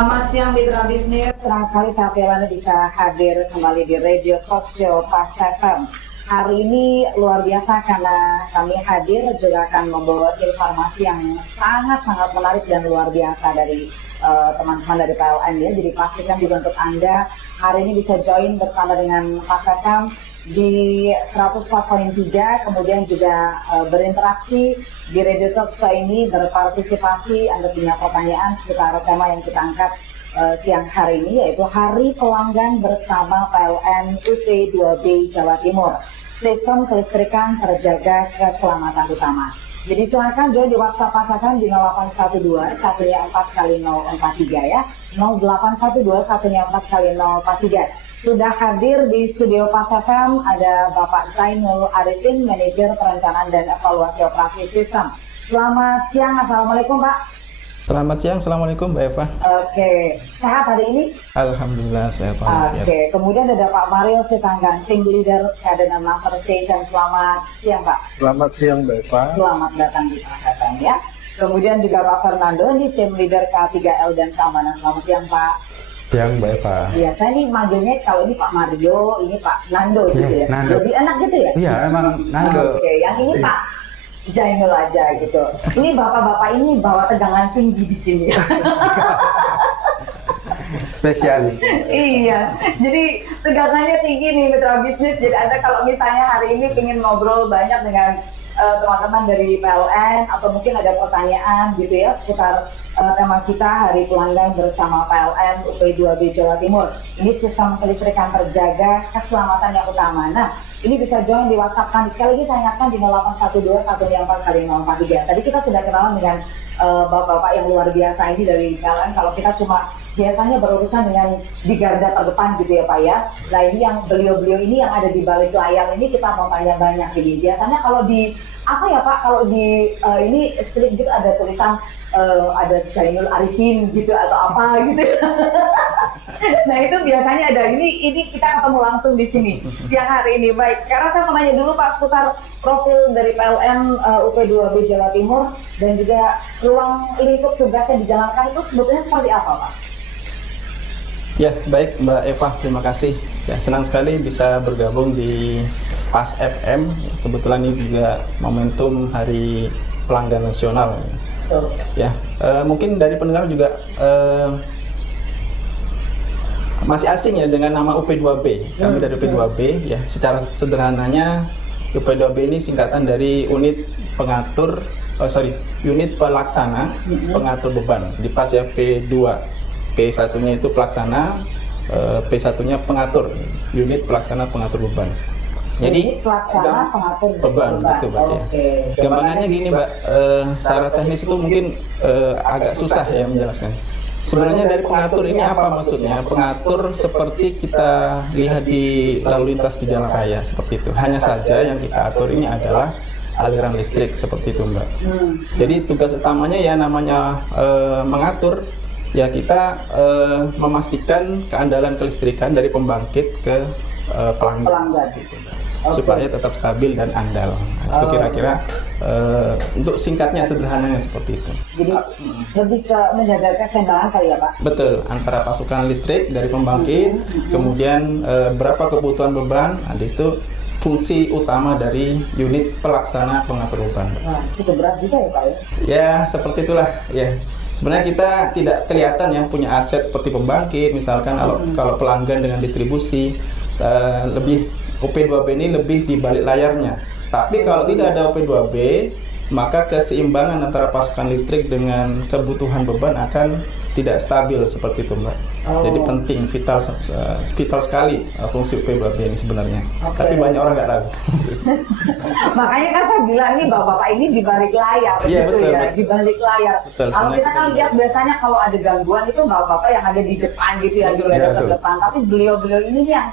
Selamat siang Mitra Bisnis, senang sekali saya Fielana bisa hadir kembali di Radio Talk Show Pas FM. Hari ini luar biasa karena kami hadir juga akan membawa informasi yang sangat-sangat menarik dan luar biasa dari teman-teman dari PLN ya. Jadi pastikan juga untuk Anda hari ini bisa join bersama dengan Pas FM di 104.3, kemudian juga berinteraksi di Radio Talk Show ini, berpartisipasi. Anda punya pertanyaan seputar tema yang kita angkat siang hari ini, yaitu Hari Pelanggan bersama PLN UP2B Jawa Timur, sistem kelistrikan terjaga keselamatan utama. Jadi silakan join di WhatsApp pasangan di 0812 104 043 ya, 0812 104 043. Sudah hadir di studio Pas FM ada Bapak Zainul Arifin, Manajer Perencanaan dan Evaluasi Operasi Sistem. Selamat siang, Assalamualaikum Pak. Selamat siang, Assalamualaikum Mbak Eva. Oke, sehat hari ini? Alhamdulillah sehat. Oke, kemudian ada Pak Mario Sitanggang, Team Leader SCADA dan Master Station. Selamat siang Pak. Selamat siang Mbak Eva. Selamat datang di Pas FM ya. Kemudian juga Pak Fernando, ini Team Leader K3L dan Keamanan. Selamat siang Pak. Siang Mbak Eva. Iya, saya ini manggilnya kalau ini Pak Mario, ini Pak Nando gitu ya. Nando. Lebih enak gitu ya? Iya, emang Nando. Oke, yang ini Pak Zainul aja gitu. Ini bapak-bapak ini bawa tegangan tinggi di sini. Spesialis. Iya, jadi tegangannya tinggi nih Mitra Bisnis. Jadi Anda kalau misalnya hari ini ingin ngobrol banyak dengan teman-teman dari PLN atau mungkin ada pertanyaan gitu ya seputar tema kita Hari Pelanggan bersama PLN UP2B Jawa Timur. Ini sistem kelistrikan terjaga, keselamatan yang utama. Nah, ini bisa join di WhatsApp kami. Sekali lagi saya ingatkan di 0812 104 043. Tadi kita sudah kenalan dengan bapak-bapak yang luar biasa ini dari PLN. Kalau kita cuma biasanya berurusan dengan di garda terdepan gitu ya Pak ya. Nah ini yang beliau-beliau ini yang ada di balik layar ini kita mau tanya banyak ini. Biasanya kalau di apa ya Pak, kalau di ini sering gitu ada tulisan ada Zainul Arifin gitu atau apa gitu. Nah itu biasanya ada ini kita ketemu langsung di sini siang hari ini. Baik, sekarang saya mau nanya dulu Pak seputar profil dari PLN UP2B Jawa Timur dan juga ruang lingkup tugas yang dijalankan itu sebetulnya seperti apa Pak? Ya, baik Mbak Eva, terima kasih. Ya, senang sekali bisa bergabung di Pas FM. Kebetulan ini juga momentum Hari Pelanggan Nasional. Ya, mungkin dari pendengar juga masih asing ya dengan nama UP2B. Kami dari UP2B ya. Secara sederhananya UP2B ini singkatan dari unit pelaksana pengatur beban. Di Pas ya P2. P1-nya itu pelaksana, P1-nya pengatur, unit pelaksana pengatur beban. Jadi pelaksana pengatur beban itu Mbak ya. Gampangannya gini Mbak, secara teknis itu mungkin agak susah ya menjelaskan. Sebenarnya dari pengatur ini apa maksudnya? Pengatur seperti kita lihat di lalu lintas di jalan raya seperti itu. Hanya saja yang kita atur ini adalah aliran listrik seperti itu Mbak. Jadi tugas utamanya ya namanya mengatur. Ya kita memastikan keandalan kelistrikan dari pembangkit ke pelanggan. Gitu, supaya tetap stabil dan andal. Itu kira-kira untuk singkatnya sederhananya seperti itu. Jadi lebih ke menjaga keseimbangan kali ya Pak? Betul, antara pasokan listrik dari pembangkit, kemudian berapa kebutuhan beban, nah, di situ fungsi utama dari unit pelaksana pengatur beban. Nah, cukup berat juga ya Pak ya? Ya, seperti itulah ya. Sebenarnya kita tidak kelihatan ya punya aset seperti pembangkit, misalkan kalau pelanggan dengan distribusi lebih UP2B ini lebih di balik layarnya. Tapi kalau tidak ada UP2B, maka keseimbangan antara pasokan listrik dengan kebutuhan beban akan tidak stabil seperti itu Mbak. Jadi penting, vital sekali fungsi UP2B ini sebenarnya. Tapi banyak orang nggak tahu. Makanya kan saya bilang nih bapak-bapak ini di balik layar, iya, gitu betul, ya, betul. di balik layar. Kalau kita kan lihat biasanya kalau ada gangguan itu bapak-bapak yang ada di depan gitu ya, di garda terdepan. Tapi beliau-beliau ini yang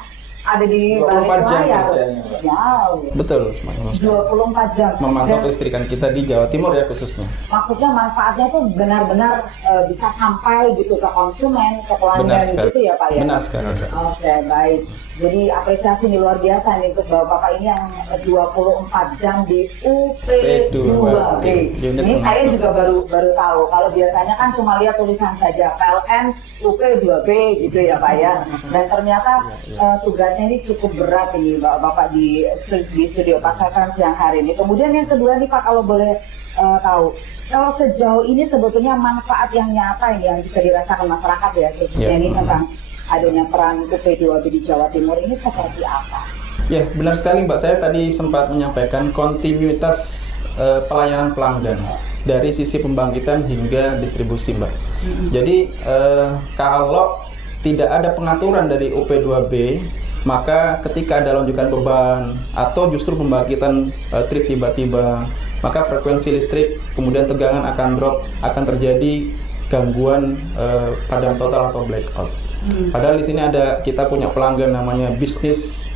ada di balik 24 jam layar. kerjanya. Wow. Betul, semakin 24 jam. memantau Dan kelistrikan kita di Jawa Timur ya khususnya. maksudnya manfaatnya tuh benar-benar bisa sampai gitu ke konsumen, ke Benar pelanggan sekali. gitu ya Pak ya? Benar sekali. Mbak. Oke, baik. Jadi apresiasi nih luar biasa nih untuk Bapak ini yang 24 jam di UP2B. Unit Ini saya pengatur. juga baru tahu. Kalau biasanya kan cuma lihat tulisan saja PLN UP2B gitu ya Pak ya. Dan ternyata tugasnya ini cukup berat ini Bapak di studio Pasakan siang hari ini. Kemudian yang kedua nih Pak, kalau boleh tahu, kalau sejauh ini sebetulnya manfaat yang nyata ini yang bisa dirasakan masyarakat ya, khususnya Ya. ini tentang adanya peran UP2B di Jawa Timur ini seperti apa? Ya, benar sekali Mbak. Saya tadi sempat menyampaikan kontinuitas pelayanan pelanggan dari sisi pembangkitan hingga distribusi, Mbak. Jadi kalau tidak ada pengaturan dari UP2B, maka ketika ada lonjakan beban atau justru pembangkitan trip tiba-tiba, maka frekuensi listrik kemudian tegangan akan drop, akan terjadi gangguan padam total atau blackout. Padahal di sini kita punya pelanggan namanya bisnis,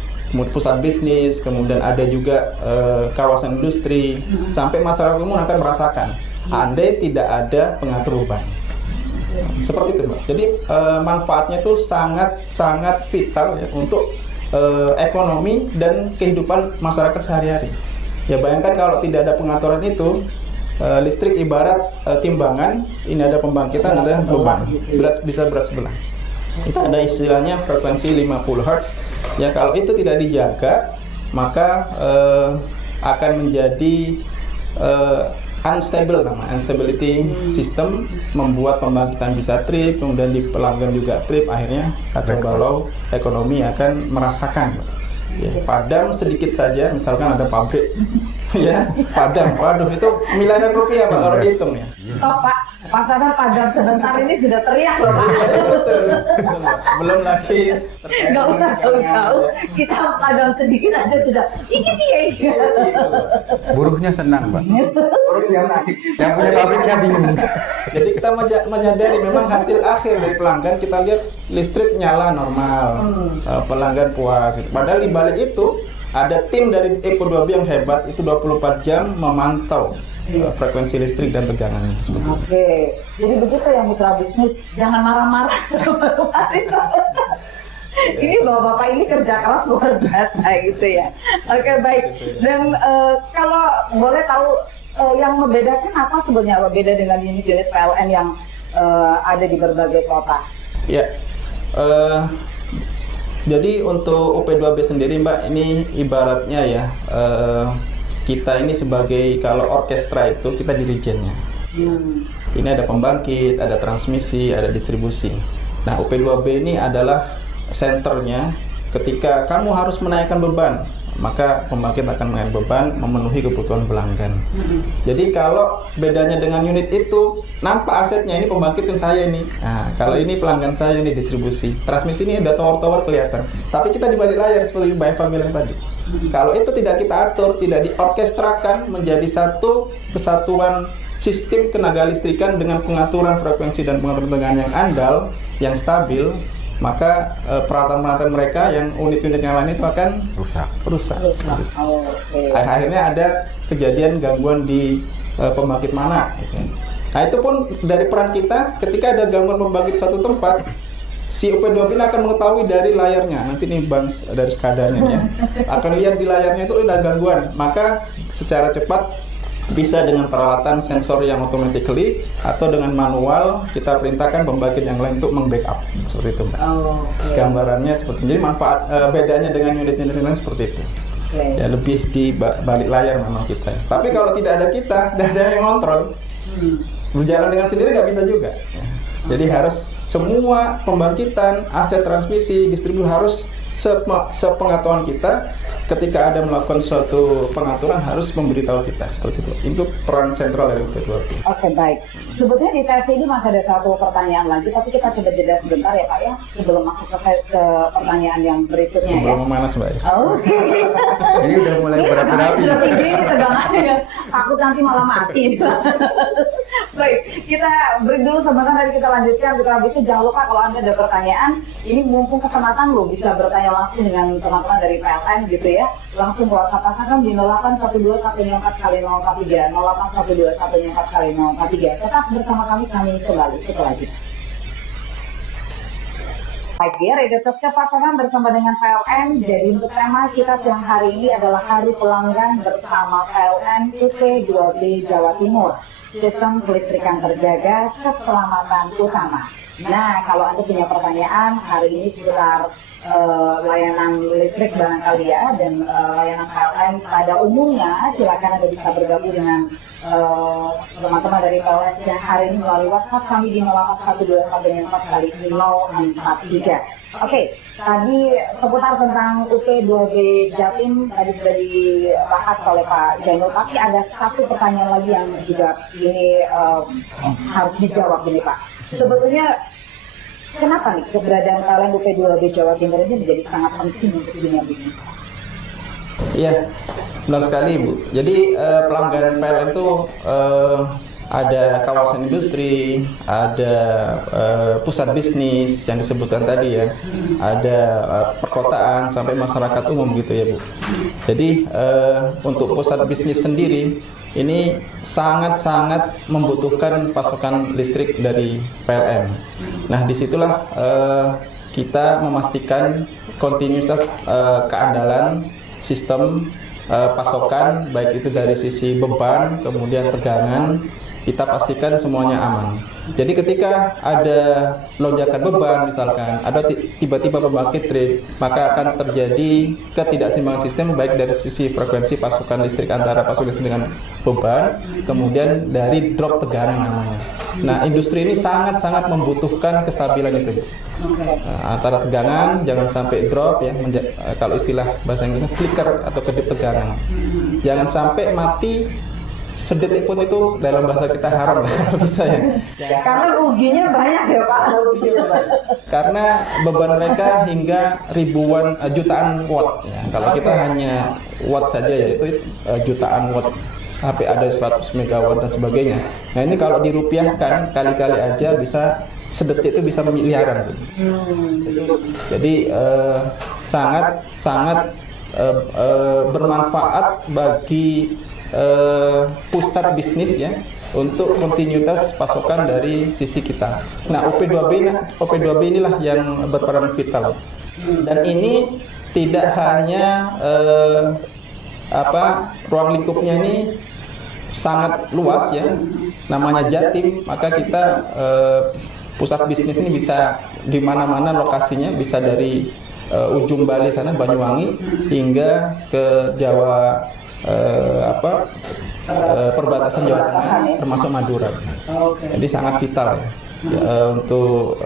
pusat bisnis, kemudian ada juga kawasan industri, sampai masyarakat umum akan merasakan andai tidak ada pengatur beban. Seperti itu, Mbak. Jadi manfaatnya itu sangat vital ya, untuk ekonomi dan kehidupan masyarakat sehari-hari. Ya bayangkan kalau tidak ada pengaturan itu, listrik ibarat timbangan, ini ada pembangkitan, ada beban, bisa berat sebelah. Kita ada istilahnya frekuensi 50 Hz. Ya kalau itu tidak dijaga, maka akan menjadi unstable, namanya instability system, membuat pembangkitan bisa trip, kemudian di pelanggan juga trip, akhirnya kacau balau, ekonomi akan merasakan. Ya, padam sedikit saja, misalkan ada pabrik, ya padam, waduh itu miliaran rupiah Pak kalau dihitung ya. Oh Pak, pasangan padam sebentar ini sudah teriak loh Pak. Betul. Belum lagi Nggak usah jauh-jauh, kita padam sedikit aja sudah. Ini dia. Buruhnya senang, Pak. Yang punya pabriknya bingung. Jadi kita menyadari memang hasil akhir dari pelanggan, kita lihat listrik nyala normal, pelanggan puas. Padahal di balik itu ada tim dari UP2B yang hebat, itu 24 jam memantau frekuensi listrik dan tegangannya seperti itu. Oke, jadi begitu ya mitra bisnis, jangan marah-marah. Ini bapak-bapak ini kerja keras luar biasa gitu ya. Oke baik. Dan kalau boleh tahu yang membedakan apa sebenarnya beda dengan unit-unit PLN yang ada di berbagai kota? Ya, jadi untuk UP2B sendiri Mbak, ini ibaratnya ya, kita ini sebagai, kalau orkestra itu kita dirijennya. Ini ada pembangkit, ada transmisi, ada distribusi. Nah UP2B ini adalah senternya. Ketika kamu harus menaikkan beban, maka pembangkit akan menaikkan beban, memenuhi kebutuhan pelanggan. Jadi kalau bedanya dengan unit itu, nampak asetnya ini pembangkitin saya ini. Nah, kalau ini pelanggan saya ini distribusi. Transmisi ini ada tower-tower kelihatan. Tapi kita di balik layar seperti Mbak Eva bilang tadi. Kalau itu tidak kita atur, tidak diorkestrakan menjadi satu kesatuan sistem kenaga listrikan dengan pengaturan frekuensi dan pengaturan tegangan yang andal, yang stabil, maka peralatan-peralatan mereka yang unit-unit yang lain itu akan rusak. Oh, okay. Akhirnya ada kejadian gangguan di pembangkit mana. Gitu. Nah itu pun dari peran kita, ketika ada gangguan pembangkit satu tempat, si UP2B ini akan mengetahui dari layarnya. Nanti nih Bang dari skadanya ya, akan lihat di layarnya itu ada gangguan, maka secara cepat bisa dengan peralatan sensor yang automatically atau dengan manual kita perintahkan pembangkit yang lain untuk meng-backup seperti itu Mbak. Oh, okay. Gambarannya seperti itu. Jadi manfaat bedanya dengan unit-unit lain seperti itu. Okay. Ya lebih di balik layar memang kita. Tapi kalau tidak ada kita, tidak ada yang kontrol, berjalan dengan sendiri nggak bisa juga. Ya. Jadi harus semua pembangkitan, aset transmisi, distribusi harus sepengetahuan kita. Ketika ada melakukan suatu pengaturan harus memberitahu kita seperti itu. Itu peran sentral dari UP2B. Oke baik. Sebetulnya di sesi ini masih ada satu pertanyaan lagi, tapi kita coba jeda sebentar ya Pak ya, sebelum masuk ke pertanyaan yang berikutnya. Sebelum ya. memanas Mbak. Oke. Ini udah mulai berapi-api. Sudah tinggi ini tegangannya, takut nanti malah mati. Baik, kita break dulu sebentar, nanti kita lanjutkan. Kita habis itu jangan lupa kalau Anda ada pertanyaan, ini mumpung kesempatan lo bisa bertanya bertanya langsung dengan teman-teman dari PLN gitu ya, langsung WhatsApp pasangan di 0812144043, 0812144043. Tetap bersama kami kembali setelah jeda. Lagi Radio Talk Pasangan bersama dengan PLN. Jadi untuk tema kita siang hari ini adalah Hari Pelanggan bersama PLN UP2B Jawa Timur. Sistem kelistrikan terjaga, keselamatan utama. Nah, kalau Anda punya pertanyaan hari ini seputar layanan listrik barangkali ya, dan layanan PLN pada umumnya, silakan Anda bisa bergabung dengan teman-teman dari PLN siang hari ini melalui WhatsApp kami di 0812144043. Oke, tadi seputar tentang UP2B Jatim tadi sudah dibahas oleh Pak Jainul, tapi ada satu pertanyaan lagi yang juga ini harus dijawab ini Pak. Sebetulnya kenapa nih keberadaan PLN UP2B Jawa Timur ini menjadi sangat penting untuk dunia bisnis? Iya, benar sekali Bu. Jadi pelanggan PLN itu ada kawasan industri, ada pusat bisnis yang disebutkan tadi ya, ada perkotaan sampai masyarakat umum gitu ya Bu. Jadi untuk pusat bisnis sendiri ini sangat-sangat membutuhkan pasokan listrik dari PLN. Nah disitulah kita memastikan kontinuitas keandalan sistem pasokan, baik itu dari sisi beban, kemudian tegangan, kita pastikan semuanya aman. Jadi ketika ada lonjakan beban misalkan, ada tiba-tiba pembangkit trip, maka akan terjadi ketidakseimbangan sistem baik dari sisi frekuensi pasokan listrik antara pasokan listrik dengan beban, kemudian dari drop tegangan namanya. Nah, industri ini sangat-sangat membutuhkan kestabilan itu. Antara tegangan jangan sampai drop ya, kalau istilah bahasa Inggrisnya flicker atau kedip tegangan. Jangan sampai mati sedetik pun, itu dalam bahasa kita haram lah kalau bisa ya. Karena ruginya banyak ya Pak. Karena beban mereka hingga ribuan jutaan watt ya. Kalau kita hanya watt saja ya itu jutaan watt, sampai ada 100 megawatt dan sebagainya. Nah ini kalau dirupiahkan kali-kali aja bisa sedetik itu bisa miliaran. Jadi sangat bermanfaat bagi pusat bisnis ya untuk kontinuitas pasokan dari sisi kita. Nah UP2B inilah yang berperan vital, dan ini tidak hanya ruang lingkupnya ini sangat luas ya, namanya Jatim, maka kita pusat bisnis ini bisa di mana-mana lokasinya, bisa dari ujung Bali sana Banyuwangi hingga ke Jawa perbatasan Jawa Tengah termasuk Madura. Jadi sangat vital ya, untuk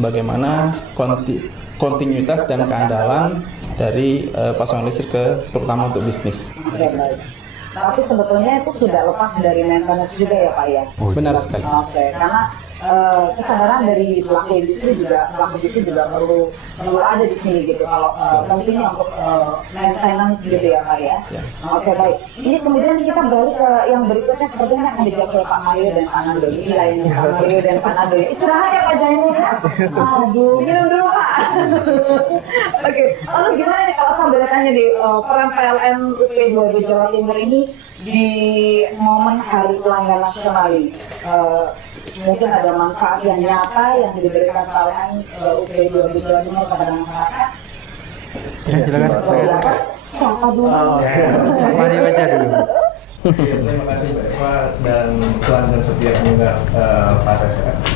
bagaimana kontinuitas dan keandalan dari pasokan listrik terutama untuk bisnis. Tapi sebetulnya itu sudah lepas dari maintenance juga ya Pak ya? Benar sekali. Karena kesadaran dari pelaku industri juga perlu ada di sini gitu. Kalau pentingnya untuk maintenance gitu ya Pak ya. Oke, baik. Ini kemudian kita balik ke yang berikutnya, sepertinya akan dijawab oleh Pak Mario dan Pak Nando. Ini lainnya Pak Mario dan Pak Nando. Istirahat ya Pak Jainul ya. Aduh, minum dulu Pak. Oke, lalu gimana nih kalau saya boleh tanya di peran PLN UP2B Jawa Timur ini di momen Hari Pelanggan Nasional ini? Mungkin ada manfaat yang nyata yang diberikan PLN UP2B Jawa Timur kepada masyarakat. Silakan. Siapa dulu? Mari baca dulu. Terima kasih Mbak Eva dan pelanggan setia pendengar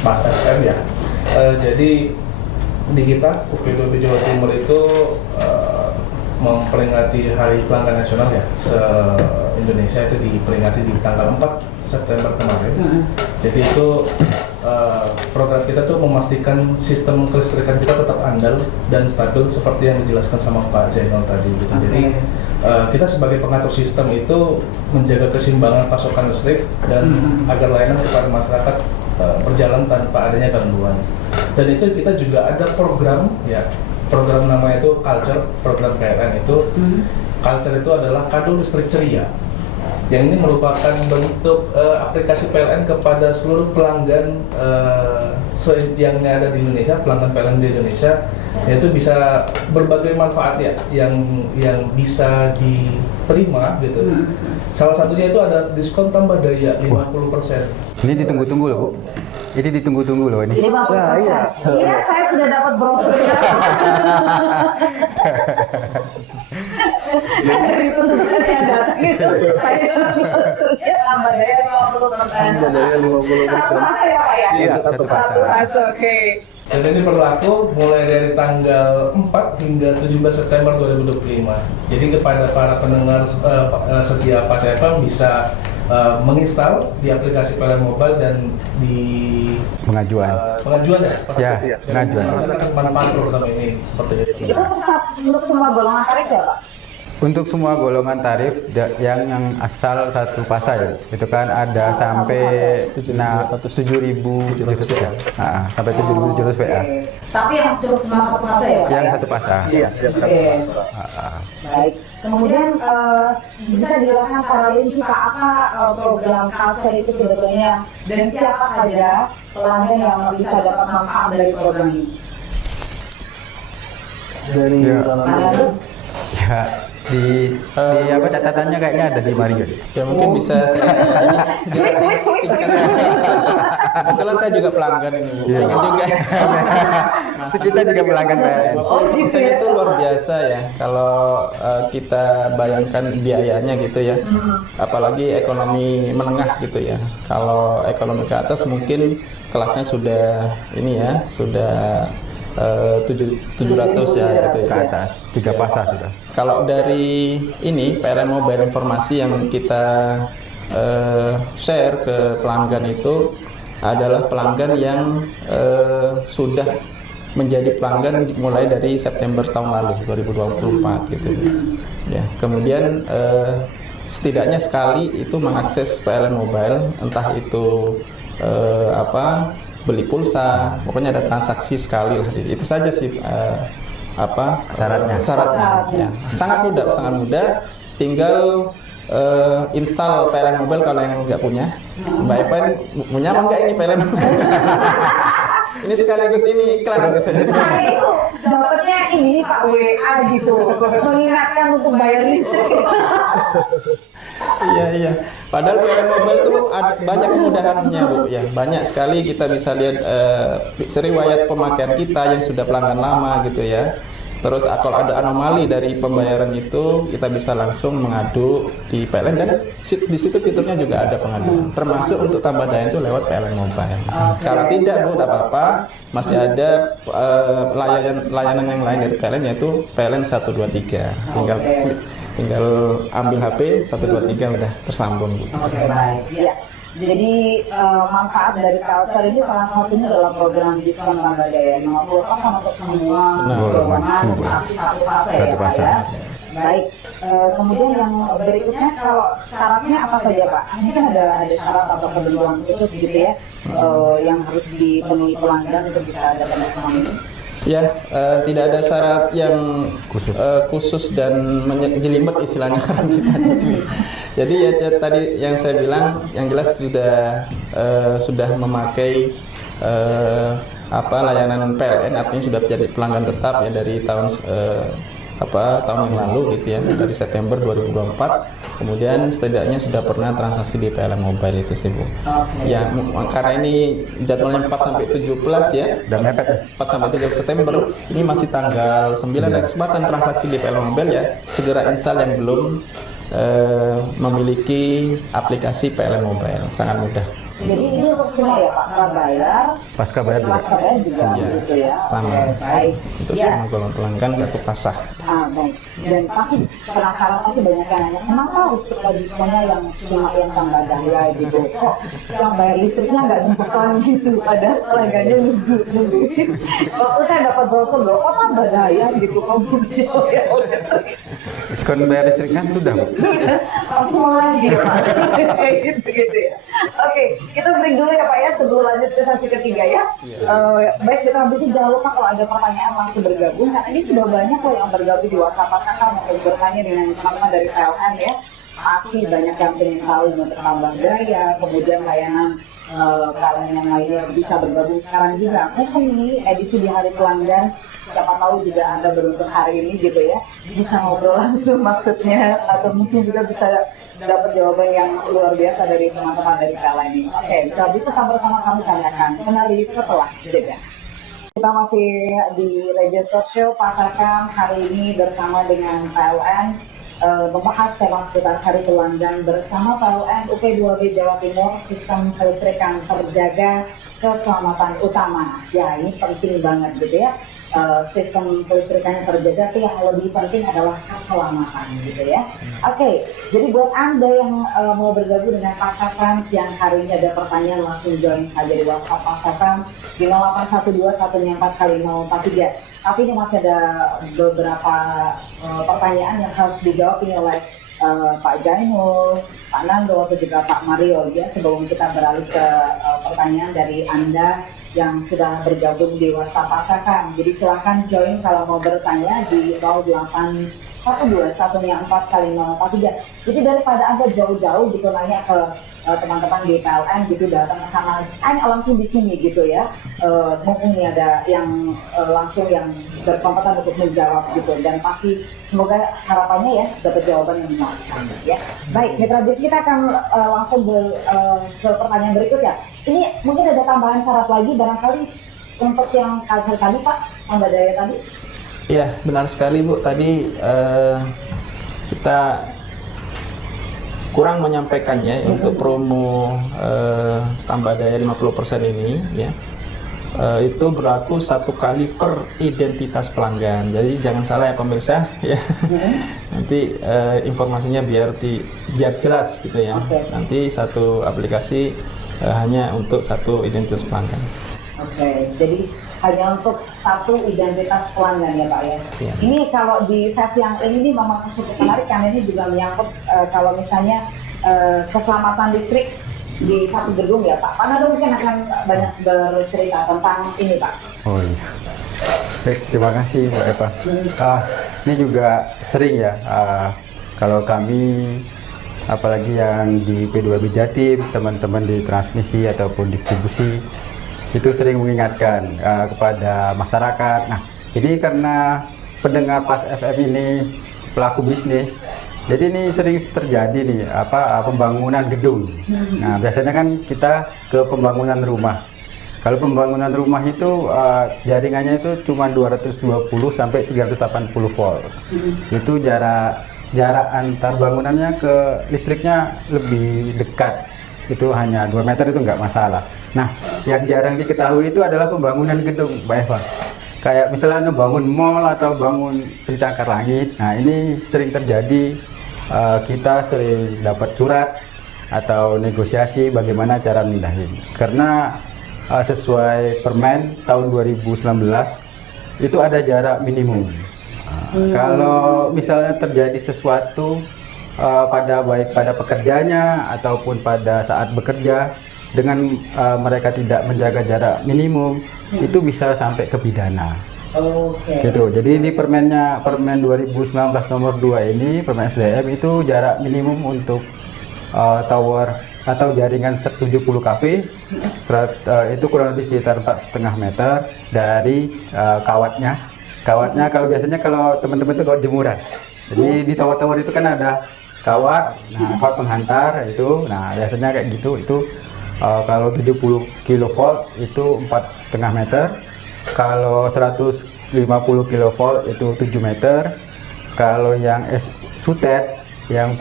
Pas FM ya. Jadi di kita UP2B Jawa Timur itu memperingati Hari Pelanggan Nasional ya, se-Indonesia itu diperingati di tanggal 4 September kemarin. Jadi itu program kita tuh memastikan sistem kelistrikan kita tetap andal dan stabil seperti yang dijelaskan sama Pak Jainul tadi gitu. Jadi kita sebagai pengatur sistem itu menjaga keseimbangan pasokan listrik dan agar layanan kepada masyarakat berjalan tanpa adanya gangguan. Dan itu kita juga ada program ya, program namanya itu Culture, program PLN itu. Culture itu adalah kado listrik ceria. Yang ini merupakan bentuk aplikasi PLN kepada seluruh pelanggan yang ada di Indonesia, pelanggan PLN di Indonesia, Yaitu bisa berbagai manfaat ya yang bisa diterima gitu. Salah satunya itu ada diskon tambah daya 50%. Ini ditunggu-tunggu loh, Bu. Ini ditunggu-tunggu loh ini. 50%. Iya, saya sudah dapat brosur. Dari petugas yang datang itu, saya brosurnya tambah daya 50%. Satu fase ya Pak ya? Iya, satu fase. Satu fase, oke. Dan ini berlaku mulai dari tanggal 4 hingga 17 September 2025. Jadi kepada para pendengar setia Pas FM bisa menginstal di aplikasi PLN Mobile dan di Pengajuan. pengajuan ya? Ya, pengajuan. Merasakan manfaat terutama ini seperti itu. Itu untuk semua golongan tarif ya Pak? Untuk semua golongan tarif yang asal satu fasa ya, itu kan ada sampai 7.700 VA. Sampai 7.700 VA. Tapi yang cuma satu fase ya Pak? Yang satu fasa. Iya, setiap kali Oke. pasar. Baik. Kemudian bisa dijelaskan secara rinci Pak apa program Kalsel itu sebetulnya dan siapa saja pelanggan yang bisa dapat manfaat dari program ini? Ya, Lalu, ya di apa catatannya kayaknya ada di Mario. Ya mungkin bisa saya singkat. Kebetulan saya juga pelanggan ini, Bu. Ingin juga. Kita juga pelanggan PLN. Persen itu luar biasa ya. Kalau kita bayangkan biayanya gitu ya. Apalagi ekonomi menengah gitu ya. Kalau ekonomi ke atas mungkin kelasnya sudah ini ya, sudah 700 ya gitu ya. Ke atas 3 fasa sudah. Kalau dari ini PLN Mobile informasi yang kita share ke pelanggan itu adalah pelanggan yang sudah menjadi pelanggan mulai dari September tahun lalu 2024 gitu ya. Kemudian setidaknya sekali itu mengakses PLN Mobile, entah itu beli pulsa, pokoknya ada transaksi sekali lah. Itu saja sih Syaratnya. ya. Sangat mudah, tinggal install PLN Mobile kalau yang nggak punya. Mbak Evan punya apa nggak ini PLN Mobile? Ini sekaligus ini iklan. Saya itu dapatnya ini Pak WA gitu, mengingatkan untuk bayar listrik. Iya. Padahal PLN Mobile itu ada banyak kemudahannya, Bu. Ya, banyak sekali kita bisa lihat riwayat pemakaian kita yang sudah pelanggan lama gitu ya. Terus kalau ada anomali dari pembayaran itu, kita bisa langsung mengadu di PLN dan di situ fiturnya juga ada pengaduan. Termasuk untuk tambah daya itu lewat PLN Mobile. Kalau tidak, Bu, tak apa-apa. Masih ada layanan yang lain dari PLN yaitu PLN 123. Tinggal ambil HP 123 udah tersambung, Bu. Oke, baik. Ya. Jadi manfaat dari Kalsel ini salah satunya dalam program diskon tambah daya 50% untuk semua golongan tapi satu fase ya Satu Pak fase. ya. Baik. Kemudian yang berikutnya kalau syaratnya apa saja Pak? Ini kan ada syarat atau ketentuan khusus gitu ya yang harus dipenuhi pelanggan untuk bisa dapat diskon ini. Ya, tidak ada syarat yang khusus dan menjelimet istilahnya kan kita. Jadi ya tadi yang saya bilang, yang jelas sudah memakai layanan PLN, artinya sudah menjadi pelanggan tetap ya dari tahun yang lalu gitu ya, dari September 2024. Kemudian setidaknya sudah pernah transaksi di PLN Mobile itu sih, Bu. Ya, karena ini jadwalnya 4 sampai 17 ya. Dan mepet ya. 4 sampai 7 September. Ini masih tanggal 9 dan kesempatan transaksi di PLN Mobile ya. Segera install yang belum memiliki aplikasi PLN Mobile. Sangat mudah. Jadi ini untuk semua ya Pak, prabayar, Pasca bayar juga. pasca bayar juga gitu ya. Sama. Oke, baik. Untuk Ya. semua golongan pelanggan satu pasah. Baik. Dan pasti penasaran pasti banyak yang nanya, kenapa harus kita diskonnya yang cuma yang tambah daya gitu? Kok yang bayar listriknya nggak diskon gitu? Padahal pelanggannya nunggu. Waktu saya dapat brosur loh, kok tambah daya gitu? Diskon bayar listrik kan sudah, Bu. Pasti mau lagi ya Pak. Kayak gitu ya. Oke, kita break dulu ya Pak ya sebelum lanjut ke sesi ketiga ya. Baik, kita habis jangan lupa kalau ada pertanyaan langsung bergabung. Karena ini sudah banyak kok yang bergabung di WhatsApp kanal maupun bertanya dengan teman-teman dari PLN ya. pasti banyak yang ingin tahu untuk tambah daya, kemudian layanan kalian yang lainnya bisa bergabung sekarang juga. Mungkin ini edisi di hari pelanggan, siapa tahu juga Anda beruntung hari ini gitu ya, bisa ngobrol langsung maksudnya, atau mungkin juga bisa dapat jawaban yang luar biasa dari teman-teman dari PLN ini. Oke, jadi tetap bersama kami, kami akan kenali setelah jeda. Kita masih di Radio Talk Show Pasarkan hari ini bersama dengan PLN, membahas tema seputar Hari Pelanggan bersama PLN UP2B Jawa Timur, sistem kelistrikan terjaga, keselamatan utama. Ya, ini penting banget gitu ya. Sistem kelistrikannya terjaga, tapi yang lebih penting adalah keselamatan gitu ya. Oke, jadi buat Anda yang mau bergabung dengan Pasarkan siang hari ini, ada pertanyaan, langsung join saja di WhatsApp Pasarkan di 0812 124 5043. Tapi ini masih ada beberapa pertanyaan yang harus dijawab ini oleh Pak Jainul, Pak Nando, atau juga Pak Mario ya, sebelum kita beralih ke pertanyaan dari Anda yang sudah bergabung di WhatsApp Pasarkan. Jadi silahkan join kalau mau bertanya di 0812 124 5043. Jadi daripada Anda jauh-jauh gitu nanya ke teman-teman di PLN gitu, datang ke sana, hanya langsung di sini gitu ya. Mumpung ini ada yang langsung yang berkompeten untuk menjawab gitu, dan pasti semoga harapannya ya dapat jawaban yang memuaskan ya. Baik, Mitra Bis, kita akan langsung ke pertanyaan berikutnya. Ini mungkin ada tambahan syarat lagi barangkali untuk yang culture tadi, Pak, tambah daya tadi. Ya, benar sekali Bu. Tadi kita kurang menyampaikannya untuk promo tambah daya 50% ini ya. Itu berlaku 1 kali per identitas pelanggan. Jadi jangan salah ya pemirsa ya. Nanti informasinya biar jelas gitu ya. Nanti satu aplikasi hanya untuk 1 identitas pelanggan. Oke, jadi hanya untuk 1 identitas pelanggan ya Pak ya. Iya. Ini kalau di sesi yang ini memang cukup menarik karena ini juga menyangkut kalau misalnya keselamatan listrik di 1 gedung ya Pak. Pak Nado mungkin akan banyak bercerita tentang ini Pak. Oh iya. Baik, terima kasih Mbak Eva. Ini juga sering ya, kalau kami apalagi yang di P2B Jatim, teman-teman di transmisi ataupun distribusi itu sering mengingatkan kepada masyarakat. Nah, ini karena pendengar Pas FM ini pelaku bisnis, jadi ini sering terjadi nih pembangunan gedung. Nah, biasanya kan kita ke pembangunan rumah. Kalau pembangunan rumah itu jaringannya itu cuma 220 sampai 380 volt. Itu jarak antar bangunannya ke listriknya lebih dekat. Itu hanya 2 meter, itu nggak masalah. Nah, yang jarang diketahui itu adalah pembangunan gedung, Mbak Eva. Kayak misalnya bangun mall atau bangun pencakar langit. Nah, ini sering terjadi, kita sering dapat surat atau negosiasi bagaimana cara mindahin. Karena sesuai Permen tahun 2019 itu ada jarak minimum. Kalau misalnya terjadi sesuatu baik pada pekerjanya ataupun pada saat bekerja dengan mereka tidak menjaga jarak minimum, itu bisa sampai ke pidana. Gitu. Jadi di Permen 2019 nomor 2 ini, Permen SDM, itu jarak minimum untuk tower atau jaringan 70 kV itu kurang lebih sekitar 4,5 meter dari kawatnya. Kawatnya kalau biasanya kalau teman-teman itu kawat jemuran. Jadi di tower-tower itu kan ada kawat, nah kawat penghantar itu, nah biasanya kayak gitu. Itu kalau 70 kV itu 4,5 meter, kalau 150 kV itu 7 meter, kalau yang sutet yang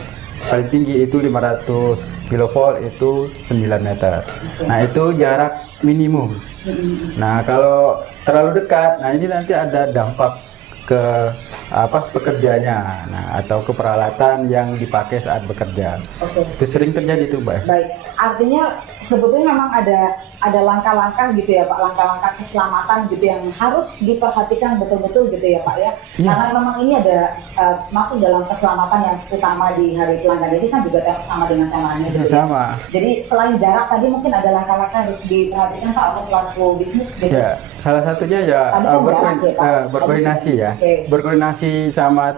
paling tinggi itu 500 kV itu 9 meter. Nah, itu jarak minimum. Nah, kalau terlalu dekat, nah ini nanti ada dampak ke pekerjanya, nah, atau ke peralatan yang dipakai saat bekerja. Itu sering terjadi tuh, Mbak. Baik, artinya sebetulnya memang ada langkah-langkah gitu ya Pak, langkah-langkah keselamatan gitu yang harus diperhatikan betul-betul gitu ya Pak ya. Karena memang ini ada masuk dalam keselamatan yang utama di Hari Pelanggan ini kan juga sama dengan temanya gitu ya. Sama. Jadi selain jarak tadi mungkin ada langkah-langkah harus diperhatikan Pak untuk pelaku bisnis gitu. Ya, salah satunya ya berkoordinasi ya. Berkoordinasi sama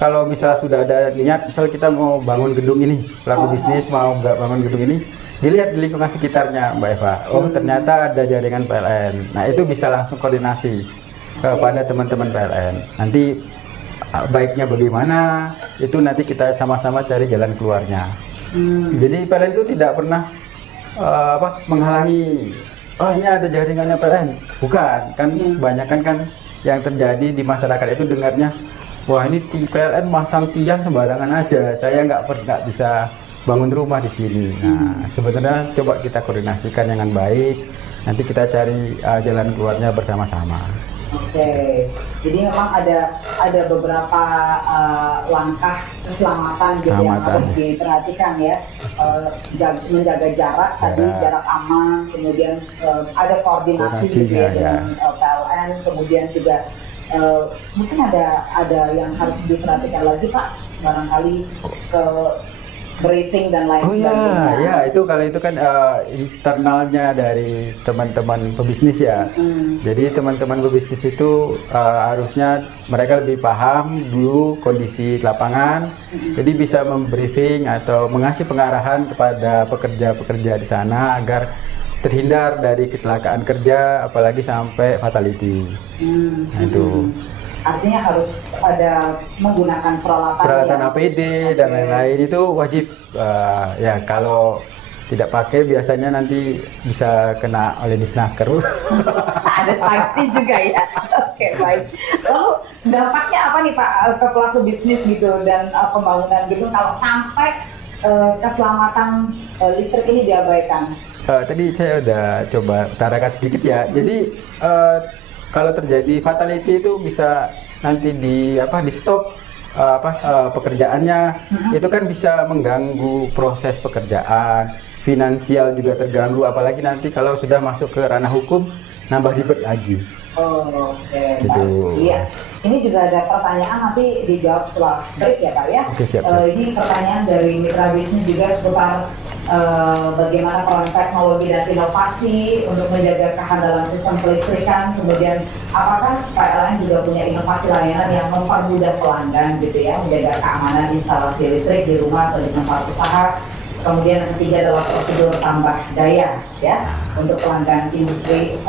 kalau misalnya sudah ada niat, misal kita mau bangun gedung ini, pelaku bisnis mau nggak bangun gedung ini, dilihat di lingkungan sekitarnya Mbak Eva, oh ternyata ada jaringan PLN. Nah itu bisa langsung koordinasi kepada teman-teman PLN. Nanti baiknya bagaimana, itu nanti kita sama-sama cari jalan keluarnya. Jadi PLN itu tidak pernah menghalangi, oh ini ada jaringannya PLN. Bukan, kan banyak kan yang terjadi di masyarakat itu dengarnya, wah ini PLN masang tiang sembarangan aja, saya nggak bisa bangun rumah di sini. Nah sebenarnya coba kita koordinasikan dengan baik, nanti kita cari jalan keluarnya bersama-sama. Oke, jadi memang ada beberapa langkah keselamatan gitu yang harus diperhatikan ya. Menjaga jarak, tadi jarak aman, kemudian ada koordinasi gitu ya dengan PLN, kemudian juga mungkin ada yang harus diperhatikan lagi Pak, barangkali ke briefing dan lain sebagainya. Ya itu kalau itu kan internalnya dari teman-teman pebisnis ya. Jadi teman-teman pebisnis itu harusnya mereka lebih paham dulu kondisi lapangan. Jadi bisa membriefing atau mengasih pengarahan kepada pekerja-pekerja di sana agar terhindar dari kecelakaan kerja, apalagi sampai fatality. Nah itu. Artinya harus ada menggunakan peralatan APD dan lain-lain itu wajib. Ya kalau tidak pakai biasanya nanti bisa kena oleh disnaker. Ada sanksi juga ya. Oke, baik. Lalu dampaknya apa nih Pak ke pelaku bisnis gitu dan pembangunan gitu kalau sampai keselamatan listrik ini diabaikan? Tadi saya udah coba utarakan sedikit ya. Jadi kalau terjadi fatality itu bisa nanti di stop pekerjaannya. Itu kan bisa mengganggu proses pekerjaan, finansial juga terganggu, apalagi nanti kalau sudah masuk ke ranah hukum nambah ribet lagi. Oke, gitu. Iya. Ini juga ada pertanyaan nanti dijawab setelah break ya Pak ya. Oke, siap. Ini pertanyaan dari mitra bisnis juga seputar bagaimana peran teknologi dan inovasi untuk menjaga kehandalan sistem kelistrikan, kemudian apakah PLN juga punya inovasi layanan yang mempermudah pelanggan gitu ya, menjaga keamanan instalasi listrik di rumah atau di tempat usaha. Kemudian yang ketiga adalah prosedur tambah daya ya untuk pelanggan industri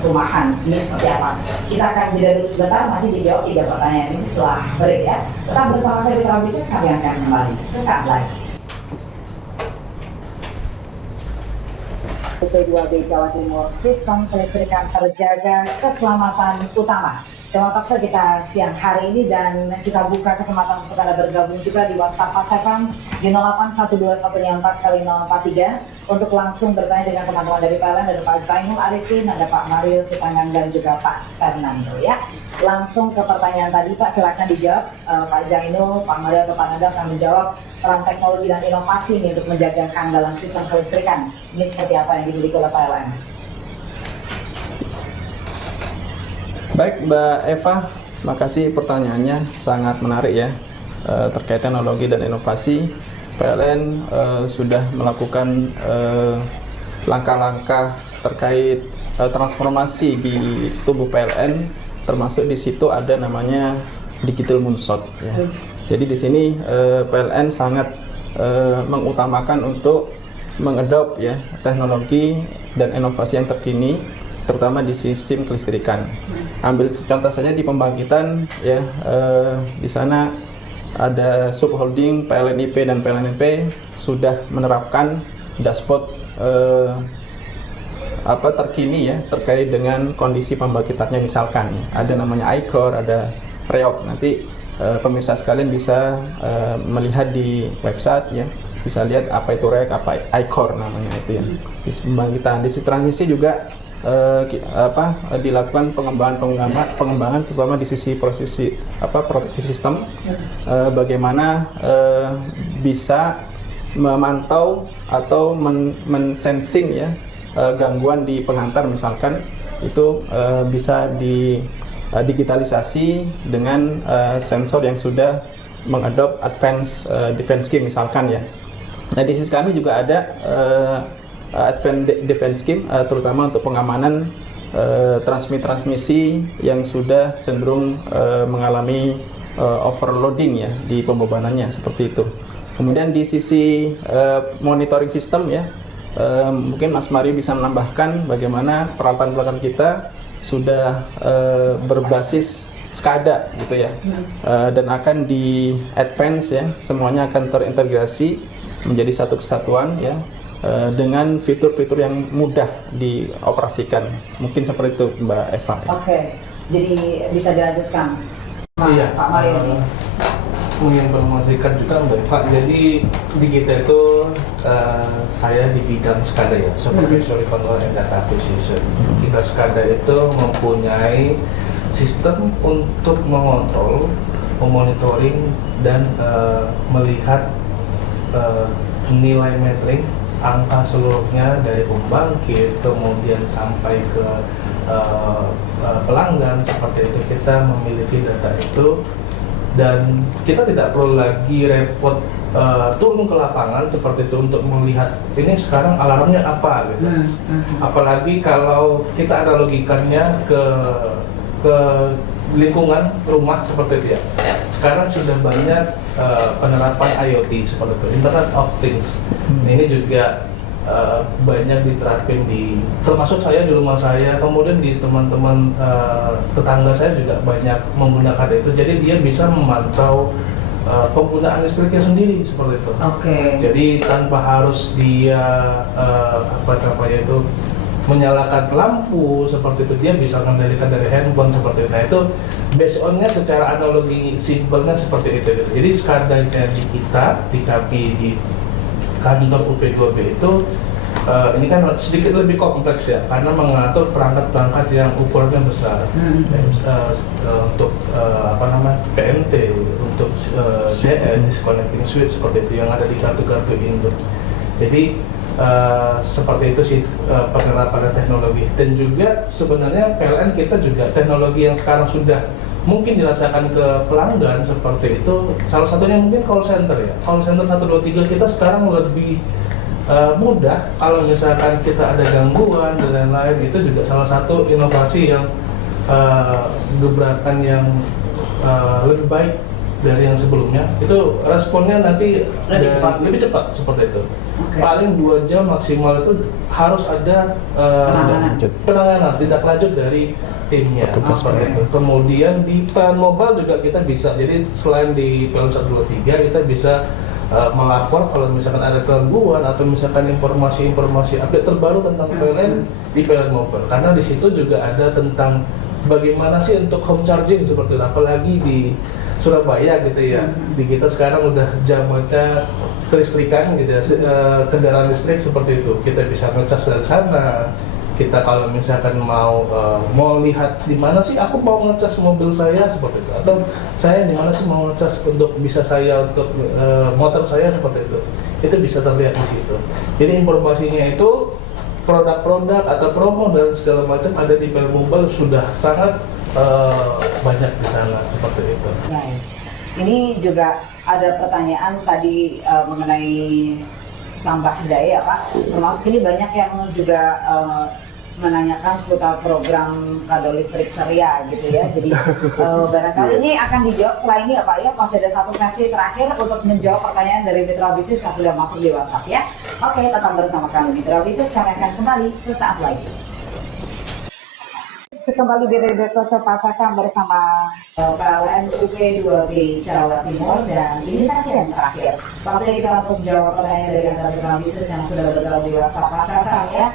rumahan. Ini seperti apa? Kita akan jeda dulu sebentar, nanti dijawab 3 pertanyaan ini setelah break ya. Tetap bersama saya Mitra Bisnis, kami akan kembali sesaat lagi. P2B Jawa Timur, sistem kelistrikan terjaga, keselamatan utama. Tema talkshow kita siang hari ini dan kita buka kesempatan untuk Anda bergabung juga di WhatsApp Pak Sevan di 081214 untuk langsung bertanya dengan teman-teman dari PLN, ada Pak Zainul Arifin, ada Pak Mario Sitangan dan juga Pak Fernando ya. Langsung ke pertanyaan tadi Pak, silakan dijawab. Pak Zainul, Pak Mario atau Pak Nanda akan menjawab peran teknologi dan inovasi ini untuk menjaga kehandalan sistem kelistrikan. Ini seperti apa yang dimiliki oleh PLN? Baik Mbak Eva, makasih pertanyaannya sangat menarik ya. Terkait teknologi dan inovasi, PLN sudah melakukan langkah-langkah terkait transformasi di tubuh PLN, termasuk di situ ada namanya digital moonshot ya. Jadi di sini PLN sangat mengutamakan untuk mengadop ya teknologi dan inovasi yang terkini, terutama di sistem kelistrikan. Ambil contoh saja di pembangkitan ya, di sana ada subholding PLNIP dan PLNP sudah menerapkan dashboard terkini ya terkait dengan kondisi pembangkitannya, misalkan ya, ada namanya ICOR, ada REOP. Nanti pemirsa sekalian bisa melihat di website ya, bisa lihat apa itu REOP, apa ICOR namanya itu ya. Di pembangkitan, di sistem transmisi juga dilakukan pengembangan terutama di sisi proteksi sistem, bagaimana bisa memantau atau mensensing ya gangguan di pengantar, misalkan itu bisa digitalisasi dengan sensor yang sudah mengadop advanced defense scheme misalkan ya. Nah di sisi kami juga ada Advanced Defense Scheme, terutama untuk pengamanan transmisi yang sudah cenderung mengalami overloading ya di pembebanannya seperti itu. Kemudian di sisi monitoring sistem ya, mungkin Mas Mario bisa menambahkan bagaimana peralatan-peralatan kita sudah berbasis SCADA gitu ya, dan akan di advance ya, semuanya akan terintegrasi menjadi satu kesatuan ya, dengan fitur-fitur yang mudah dioperasikan. Mungkin seperti itu Mbak Eva. Ya. Oke, jadi bisa dilanjutkan Pak Mario ini. Menginformasikan juga Mbak Eva, jadi di kita itu saya di bidang SCADA ya, Supervisory Control and Data Acquisition. Kita SCADA itu mempunyai sistem untuk mengontrol, memonitoring, dan melihat nilai metrik, angka seluruhnya dari pembangkit, kemudian sampai ke pelanggan, seperti itu. Kita memiliki data itu, dan kita tidak perlu lagi repot turun ke lapangan seperti itu untuk melihat ini sekarang alarmnya apa gitu. Apalagi kalau kita analogikannya ke lingkungan rumah seperti itu ya. Sekarang sudah banyak penerapan IoT seperti itu, Internet of Things. Ini juga banyak diterapin termasuk saya di rumah saya, kemudian di teman-teman tetangga saya juga banyak menggunakan itu. Jadi dia bisa memantau penggunaan listriknya sendiri seperti itu. Jadi tanpa harus dia menyalakan lampu seperti itu, dia bisa mengendalikan dari handphone seperti itu. Nah itu based on-nya secara analogi simpelnya seperti itu. Jadi SCADA-nya di kita, di KAPI, di kantor UP2B itu ini kan sedikit lebih kompleks ya, karena mengatur perangkat-perangkat yang ukurannya besar. Untuk PMT, untuk DN, disconnecting switch seperti itu yang ada di kartu-kartu Indo. Jadi seperti itu sih penerapan teknologi. Dan juga sebenarnya PLN kita juga teknologi yang sekarang sudah mungkin dirasakan ke pelanggan seperti itu. Salah satunya mungkin call center ya. Call center 123 kita sekarang lebih mudah kalau misalkan kita ada gangguan dan lain-lain. Itu juga salah satu inovasi yang gebrakan yang lebih baik dari yang sebelumnya. Itu responnya nanti lebih cepat seperti itu. Paling 2 jam maksimal itu harus ada penanganan tindak lanjut dari timnya. Itu. Kemudian di PLN Mobile juga kita bisa. Jadi selain di PLN 123 kita bisa melapor kalau misalkan ada gangguan atau misalkan informasi-informasi update terbaru tentang PLN di PLN Mobile. Karena di situ juga ada tentang bagaimana sih untuk home charging seperti itu. Apalagi di Surabaya gitu ya. Di kita sekarang udah zamannya kelistrikan gitu ya, kendaraan listrik seperti itu. Kita bisa ngecas dari sana. Kita kalau misalkan mau lihat di mana sih aku mau ngecas mobil saya seperti itu, atau saya di mana sih mau ngecas untuk bisa saya untuk motor saya seperti itu bisa terlihat di situ. Jadi informasinya itu produk-produk atau promo dan segala macam ada di PLN Mobile sudah sangat banyak di sana seperti itu. Nah, ini juga ada pertanyaan tadi mengenai tambah daya Pak, termasuk ini banyak yang juga menanyakan seputar program kado listrik ceria gitu ya. Jadi barangkali ini akan dijawab setelah ini ya Pak ya. Masih ada satu sesi terakhir untuk menjawab pertanyaan dari mitra bisnis yang sudah masuk di WhatsApp ya. Oke, tetap bersama kami mitra bisnis, kami akan kembali sesaat lagi. Kembali di Redaktor Terpaksa bersama PLN UP2B Jawa Timur, dan ini sesi yang terakhir. Waktunya kita untuk jawab pertanyaan dari Anda mitra bisnis yang sudah bergabung di WhatsApp Pasar ya,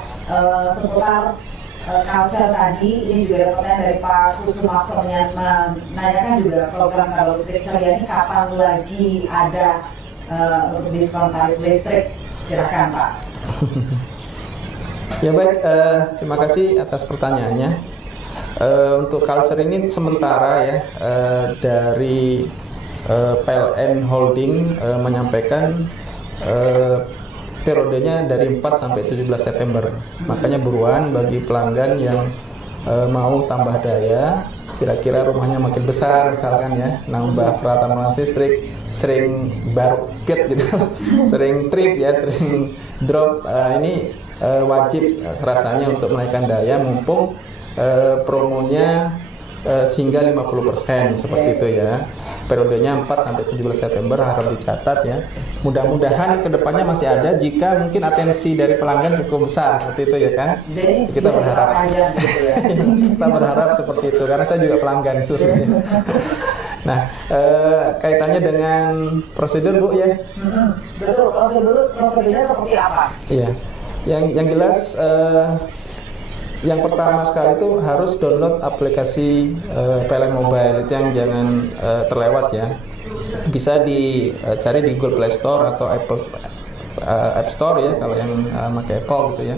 seputar culture tadi. Ini juga ada pertanyaan dari Pak Kusumasto yang menanyakan juga program kado listrik ceria ini kapan lagi ada untuk diskon tarif listrik. Silakan Pak. Ya baik, terima kasih atas pertanyaannya. Untuk culture ini sementara ya, dari PLN Holding menyampaikan periodenya dari 4 sampai 17 September. Makanya buruan bagi pelanggan yang mau tambah daya, kira-kira rumahnya makin besar misalkan ya, nambah peralatan listrik, sering barpit gitu, sering trip ya, sering drop, ini wajib rasanya untuk menaikkan daya mumpung promonya sehingga 50% seperti itu ya. periodenya 4 sampai 17 September harap dicatat ya. Mudah-mudahan kedepannya masih ada jika mungkin atensi dari pelanggan cukup besar seperti itu ya kan. Jadi Kita berharap. panjang gitu ya. Kita berharap seperti itu karena saya juga pelanggan khususnya. Nah, kaitannya dengan prosedur Bu ya. Betul, prosedurnya seperti apa? Iya. Yang jelas yang pertama sekali itu harus download aplikasi PLN Mobile, itu yang jangan terlewat ya. Bisa dicari di Google Play Store atau Apple App Store ya kalau yang pakai Apple gitu ya.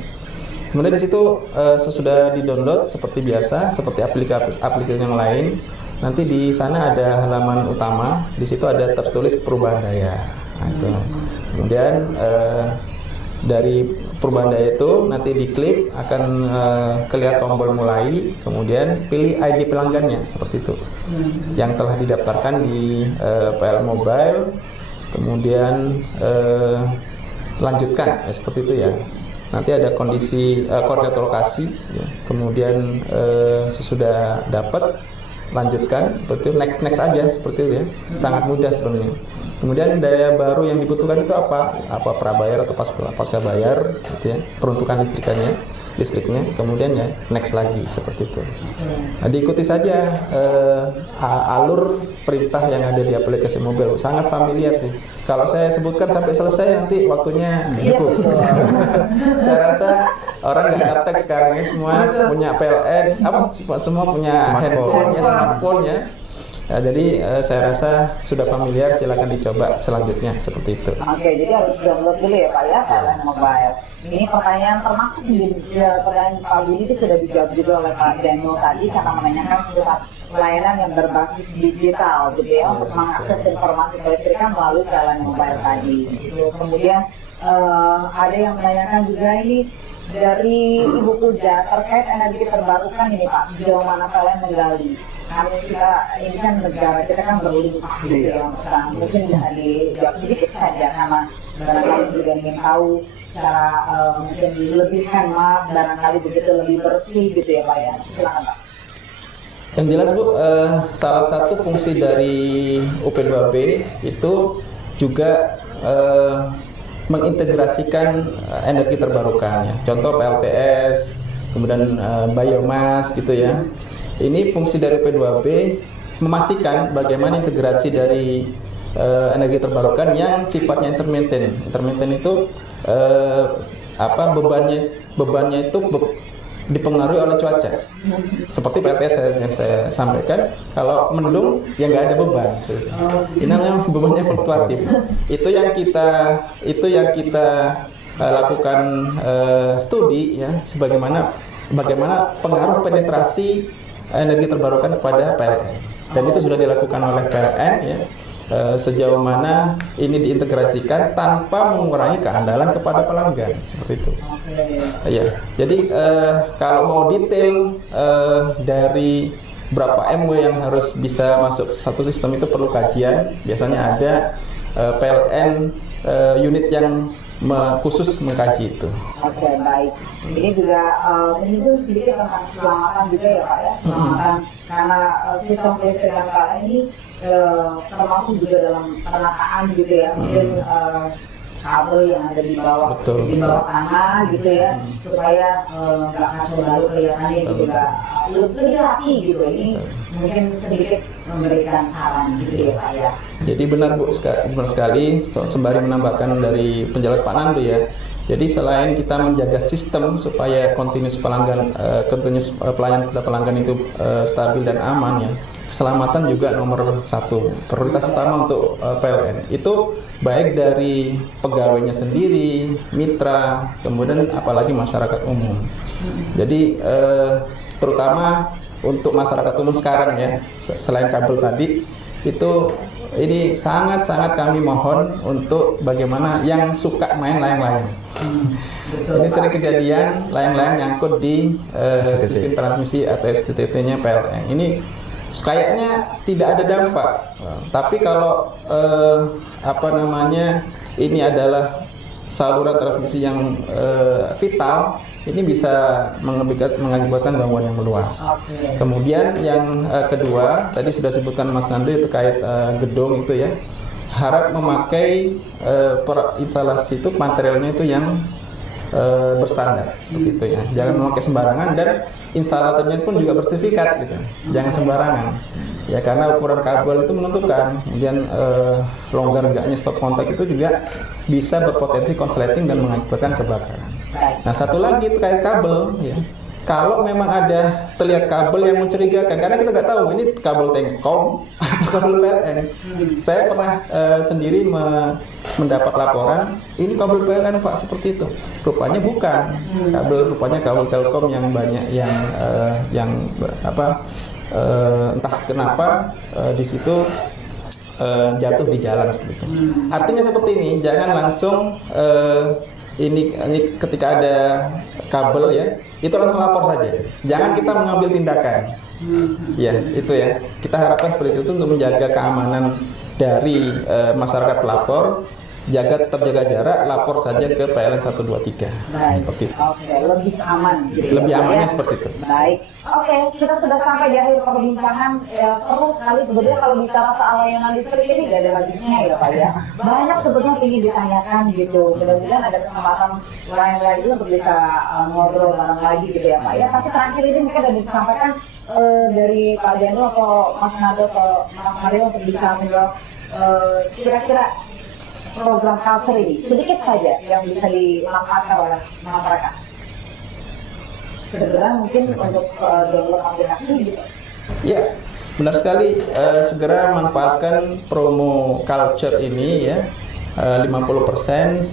Kemudian di situ sesudah di-download seperti biasa, seperti aplikasi yang lain, nanti di sana ada halaman utama, di situ ada tertulis perubahan daya. Nah, itu. Kemudian dari perubahan daya itu nanti diklik akan kelihatan tombol mulai, kemudian pilih ID pelanggannya seperti itu yang telah didaftarkan di PLN Mobile, kemudian lanjutkan ya, seperti itu ya. Nanti ada kondisi koordinat lokasi ya. Kemudian sesudah dapat lanjutkan seperti itu, next aja seperti itu ya. Sangat mudah sebenarnya. Kemudian daya baru yang dibutuhkan itu apa? Apa prabayar atau pasca bayar gitu ya. Peruntukan listriknya, kemudian ya next lagi seperti itu. Nah, diikuti saja alur perintah yang ada di aplikasi mobile. Sangat familiar sih. Kalau saya sebutkan sampai selesai nanti waktunya cukup. Saya rasa orang nggak gaptek sekarang ya, semua punya PLN, semua punya handphone ya, smartphone ya. Ya, jadi saya rasa sudah familiar, silakan dicoba selanjutnya seperti itu. Oke, jadi harus download dulu ya Pak ya, PLN Mobile. Ini pertanyaan termasuk pertanyaan Pak Budi itu sudah dijawab juga oleh Pak Daniel tadi karena menanyakan tentang pelayanan yang berbasis digital gitu ya, untuk mengakses informasi kelistrikan melalui PLN Mobile tadi. Gitu. Kemudian ada yang menanyakan juga ini dari Ibu Puja terkait energi terbarukan ini Pak, sejauh mana PLN menggali? Kita ini kan negara kita kan berlimpah gitu ya, mungkin bisa dijawab sedikit saja karena barangkali juga ingin tahu secara mungkin lebih hemat, barangkali begitu lebih bersih gitu ya Pak ya. Silakan Pak. Yang jelas Bu, salah satu fungsi dari UP2B itu juga mengintegrasikan energi terbarukan ya. Contoh PLTS, kemudian biomas gitu ya. Ini fungsi dari P2B memastikan bagaimana integrasi dari energi terbarukan yang sifatnya intermittent. Intermittent itu bebannya itu dipengaruhi oleh cuaca. Seperti PLTS yang saya sampaikan, kalau mendung ya nggak ada beban. Ini namanya bebannya fluktuatif. Itu yang kita lakukan studi ya, bagaimana pengaruh penetrasi energi terbarukan pada PLN, dan itu sudah dilakukan oleh PLN ya, sejauh mana ini diintegrasikan tanpa mengurangi keandalan kepada pelanggan seperti itu. Ya, jadi kalau mau detail dari berapa MW yang harus bisa masuk ke satu sistem itu perlu kajian. Biasanya ada PLN unit yang khusus mengkaji itu. Oke, baik. Ini juga sedikit tentang keselamatan juga ya Pak ya. Keselamatan karena sistem kelistrikan PLN ini termasuk juga dalam penataan gitu ya. Mungkin kabel yang ada di bawah tanah gitu ya, supaya nggak kacau balau kelihatannya juga lebih rapi gitu. Ini mungkin sedikit memberikan saran gitu ya Pak ya. Jadi benar Bu, benar sekali, sembari menambahkan dari penjelasan Pak Nandu ya. Jadi selain kita menjaga sistem supaya pelayanan kepada pelanggan itu stabil dan aman ya, keselamatan juga nomor satu, prioritas utama untuk PLN. Itu baik dari pegawainya sendiri, mitra, kemudian apalagi masyarakat umum. Jadi terutama untuk masyarakat umum sekarang ya, selain kabel tadi, itu ini sangat-sangat kami mohon untuk bagaimana yang suka main layang-layang. Ini sering kejadian layang-layang nyangkut di sistem transmisi atau STT-nya PLN. Ini kayaknya tidak ada dampak, tapi kalau ini adalah saluran transmisi yang vital, ini bisa mengakibatkan gangguan yang meluas. Kemudian yang kedua, tadi sudah sebutkan Mas Nando terkait gedung itu ya, harap memakai instalasi itu materialnya itu yang berstandar seperti itu ya, jangan memakai sembarangan, dan instalatornya pun juga bersertifikat gitu, jangan sembarangan ya, karena ukuran kabel itu menentukan. Kemudian longgar enggaknya stop kontak itu juga bisa berpotensi konsleting dan mengakibatkan kebakaran. Nah, satu lagi terkait kabel ya, kalau memang ada terlihat kabel yang mencurigakan, karena kita nggak tahu ini kabel Telkom atau kabel PLN. Saya pernah sendiri mendapat laporan, ini kabel PLN Pak seperti itu. Rupanya bukan, rupanya kabel Telkom yang banyak yang entah kenapa di situ jatuh di jalan seperti itu. Artinya seperti ini, jangan langsung ini ketika ada kabel ya, itu langsung lapor saja. Jangan kita mengambil tindakan. Ya, itu ya. Kita harapkan seperti itu untuk menjaga keamanan dari masyarakat pelapor. Tetap jaga jarak, lapor saja ke PLN 123. Seperti itu. Oke, lebih aman gitu. Lebih amannya seperti itu. Baik. Oke, kita sudah sampai di akhir perbincangan. Ya, seru sekali sebetulnya kalau bicara soal layanan listrik ini gak ada habisnya ya Pak ya. Banyak sebetulnya ingin ditanyakan gitu. Mudah-mudahan ada kesempatan lain lagi untuk bisa ngobrol bareng lagi gitu ya Pak ya. Tapi terakhir ini mungkin ada disampaikan dari Pak Janu atau Mas Nado atau Mas Mario untuk bisa menjawab kira-kira program culture ini sedikit saja yang bisa dimanfaatkan oleh masyarakat. Segera mungkin untuk download aplikasi gitu. Ya, benar sekali. Segera manfaatkan promo culture ini ya. 50%.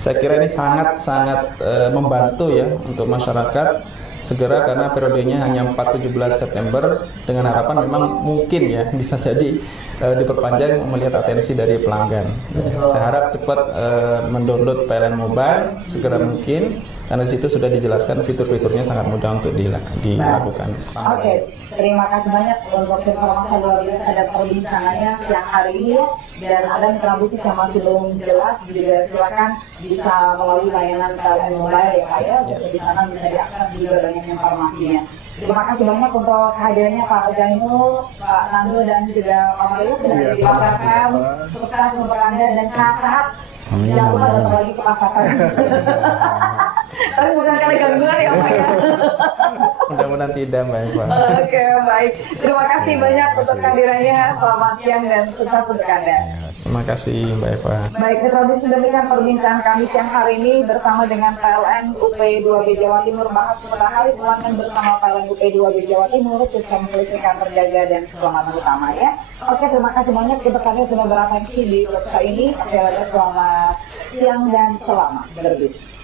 Saya kira ini sangat membantu ya untuk masyarakat. Segera, karena periodenya hanya 4-17 September, dengan harapan memang mungkin ya bisa jadi diperpanjang melihat atensi dari pelanggan. Saya harap cepat mendownload PLN Mobile segera mungkin, karena di situ sudah dijelaskan fitur-fiturnya sangat mudah untuk dilakukan. Oke, terima kasih banyak untuk informasi yang luar biasa ada perbincangannya siang hari ini, dan ada kontribusi yang masih belum jelas juga silakan bisa melalui layanan PLN Mobile ya Pak ya, di sana bisa diakses juga banyak informasinya. Terima kasih banyak untuk kehadirannya Pak Janu, Pak Nando, dan juga Pak Mario sudah dipasarkan. Sukses untuk Anda dan sehat-sehat. Jangan lupa datang lagi ke pasar. Tapi bukan karena gangguan ya Pak ya. Mudah-mudahan tidak, Mbak Eva. Oke, baik. Terima kasih banyak untuk kehadirannya. Selamat siang dan sukses untuk Anda. Terima kasih, Mbak Eva. Baik, terus demikian perbincangan kami siang hari ini bersama dengan PLN UP2B Jawa Timur, bahas seputar hari pelanggan bersama PLN UP2B Jawa Timur, sistem kelistrikan terjaga dan keselamatan utama ya. Oke, terima kasih banyak untuk kalian sudah beratensi di usaha ini. Selamat siang dan selamat berbisnis.